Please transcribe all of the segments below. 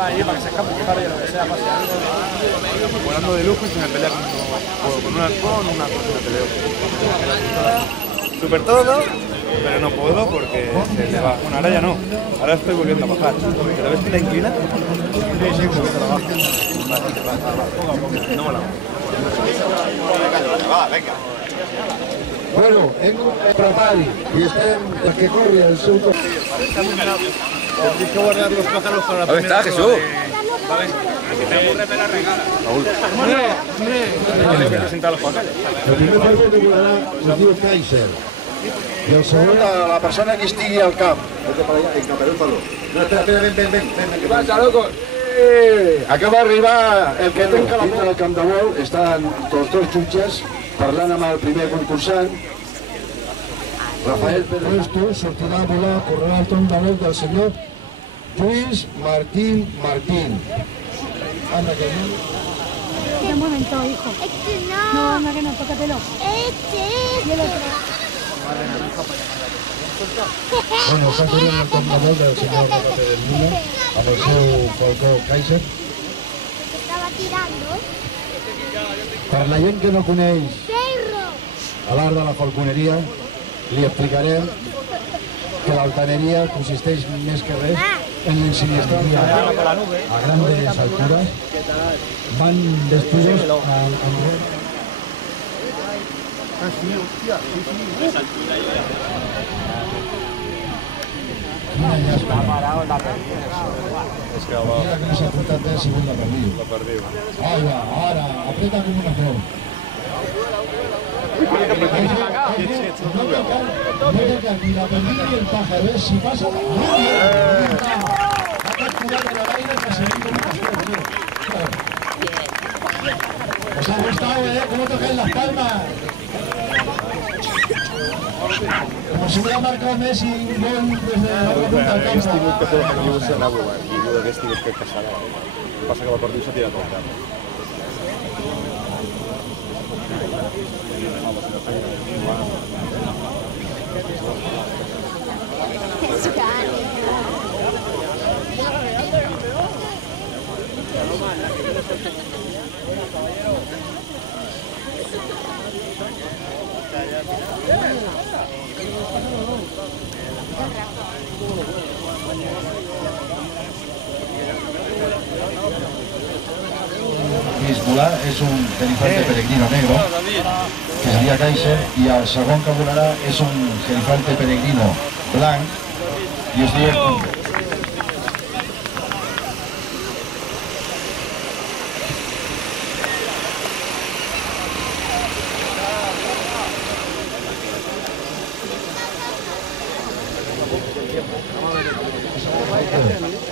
lleva ahí para que se escape un pájaro y lo que sea, pase algo. Volando de lujo y se me pelea con un halcón o una cosa me peleo. Súper todo, pero no puedo porque se le va. Bueno, ahora ya no. Ahora estoy volviendo a bajar. ¿Pero ves que la inclina? Sí, un poquito la baja. No mola. Va, venga. Bueno, en un prepari i estem el que corri el seu torn. Tienes que guardar los pájaros para la ¿Dónde está Jesús? Vale. Si te aburre, te la regala. Tienes que presentar los papeles. El primer falcó que volarà es diu Kaiser. I el segon, la persona que estigui al camp. Vete para allá, encaparé el taló. No, espera, ven. ¿Qué pasa, loco? Acaba d'arribar el que tanca la porta del camp de vol. Estan tots dos jutges parlant amb el primer concursant. Rafael Pedro sortirà a volar, correrà el tronc de vol del senyor Lluís Martín. Anda, que no. Un momento, hijo. No, anda que no, tócatelo. Y el otro. Bueno, està corrent el tronc de vol del senyor Rafa Pedernina amb el seu falcó Kaiser. Estaba tirando. Per la gent que no coneix l'art de la falconeria, li explicarem que l'altaneria consisteix més que res en l'ensinistrar a grandes altures. Van vestidos amb una llàstima. Mira que no s'ha apuntat bé, ha sigut la perdiu. Ahí va, ara, aprieta com una flor. No toca ni la perdiu ni el pájaro, si pasa... Ha capturat en l'aire que se ve com una flor. ¿Os ha gustado, cómo tocáis las palmas? Como si hubiera marcado Messi un gol desde la punta del campo. Estic que té que diu ser l'agua, i diu que estic que passarà. El que passa que la perdiu s'ha tirat al camp. Volar és un Gerifalte peregrino negro, que seria Kaiser, i el segon que volarà és un Gerifalte peregrino blanc, i es diu...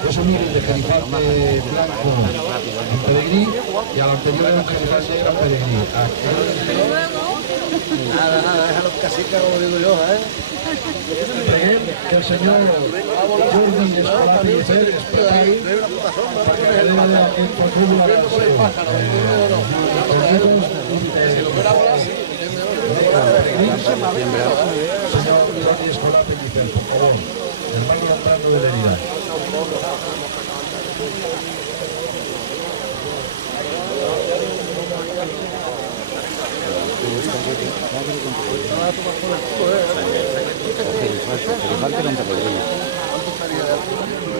Es un híbrido de Gerifalte blanco en peregrí y al anterior era un Gerifalte negro en peregrí. Nada, déjalo casi que como digo yo, Que el señor Jordi Escolar Pellicer espera ahí para que le dé el control de la señor Jordi Escolar Pellicer, por favor, hermano Andando de Lerida.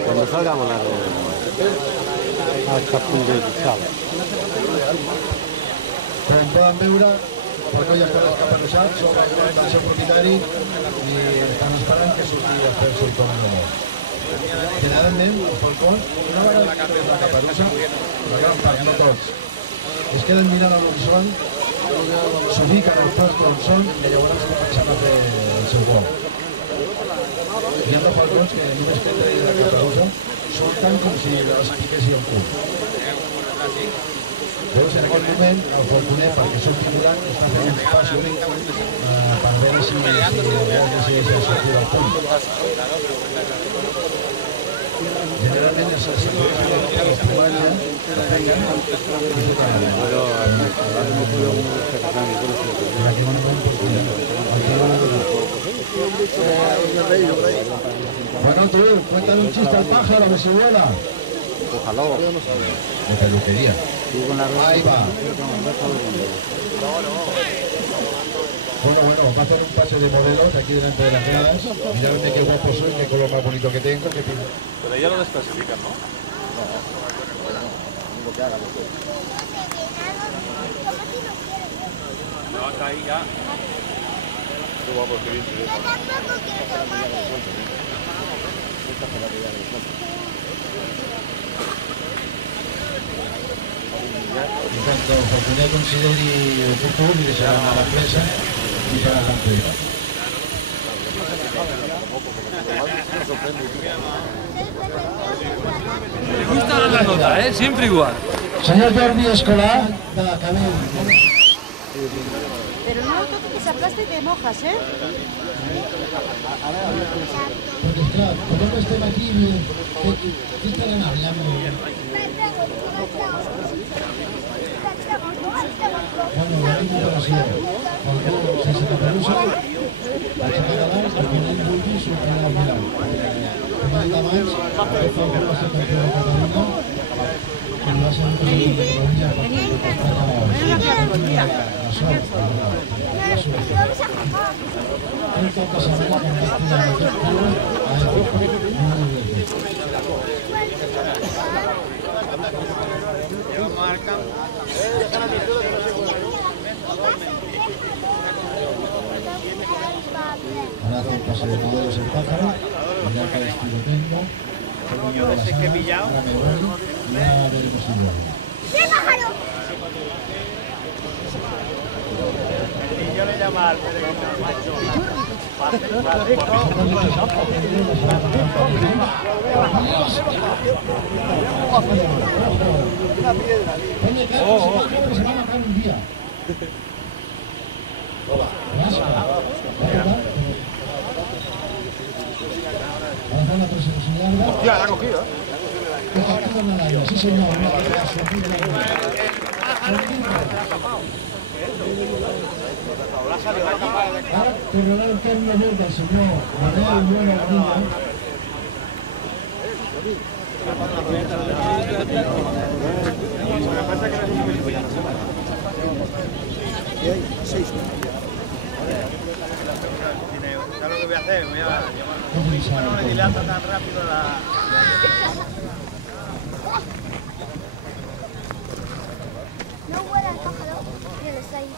Cuando salga a volar al capul de sala. Com poden veure, el coll està descaparrejat, sobre el nom del seu propietari i estan esperant que surti a fer el seu torn de vol. Generalment, els falcons, una vegada que tenen la caparussa, la gran part, no tots, es queden mirant a l'horizont, s'ubiquen al post on són i llavors comencen a fer el seu vol. Hi ha falcons que només que treien la caparussa surten com si els piquessi el cul. Llavors, en aquest moment, el falconer, perquè són figurants, està fent un espacio per veure si se sortir del punt. Generalment es sorteixen les troballes, la peguen i toquen. Bueno, tú, cuéntale un chiste al pájaro, que se vuela. Ojalá. De peluquería. Ahí va. Bueno, va a hacer un pase de modelos aquí delante de las gradas. Miradme qué guapo soy, qué color más bonito que tengo. Pero ya lo desclasifican, ¿no? No, hasta ahí ya. Qué guapo, qué bien se ve. Yo tampoco quiero tomate. En tanto, Fortuné consideri oportú, li deixaran a la presa i farà l'entrega. Me gusta la nota, ¿eh? Siempre igual. Senyor Jordi Escolar, de Cabell. Pero no toques que se aplasta y te mojas, ¿eh? Perquè, esclar, tothom estem aquí i què estaran hablando? Bueno, la misma operació. Algú sense caperuça, vaig a regalar perquè no em vulgui sortir al final. Final d'abans, que fa algú va ser campió de Catalunya, que li va ser un president de Catalunya per la sort, la sort. Crec que el casament que em vaig tirar en aquest cura, no ho he fet. Ahora hago un pase de modelos en pájaro, mirad qué estilo tengo. Ahora me voy y ya veremos si luego. ¡Sí, pájaro! Y yo le llamo al peregrino. Oye, Carlos, se va a matar un día. Ahora la presión Ya, la ha cogido, Sí, señor. Pero el término del señor Manuel Buena Ardilla. ¿Sabes lo que voy a hacer? Voy a llamar. No me dilata tan rápido la... No huele al pájaro. Mira, está ahí.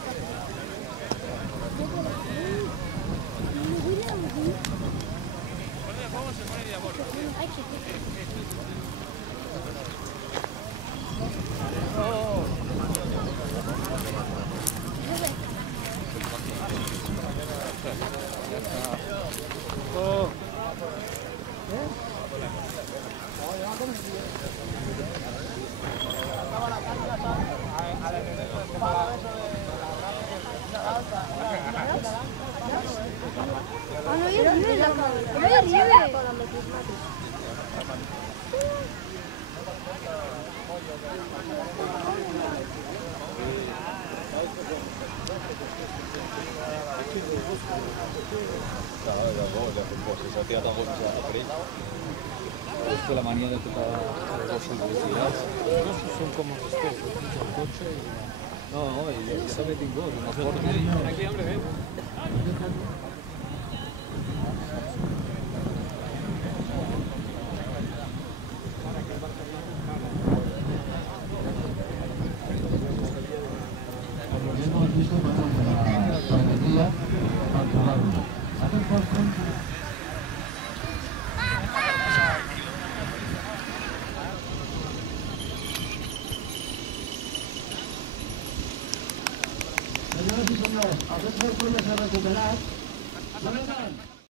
Ay, no hay nieve la cámara. No hay nieve. Es que la manía de tocar los universidades son como estos, un coche y... No, y ya se meten gol, una forma. Aquí, hombre, ven. Senyores i senyors, els 2 fortunes s'ha recuperat.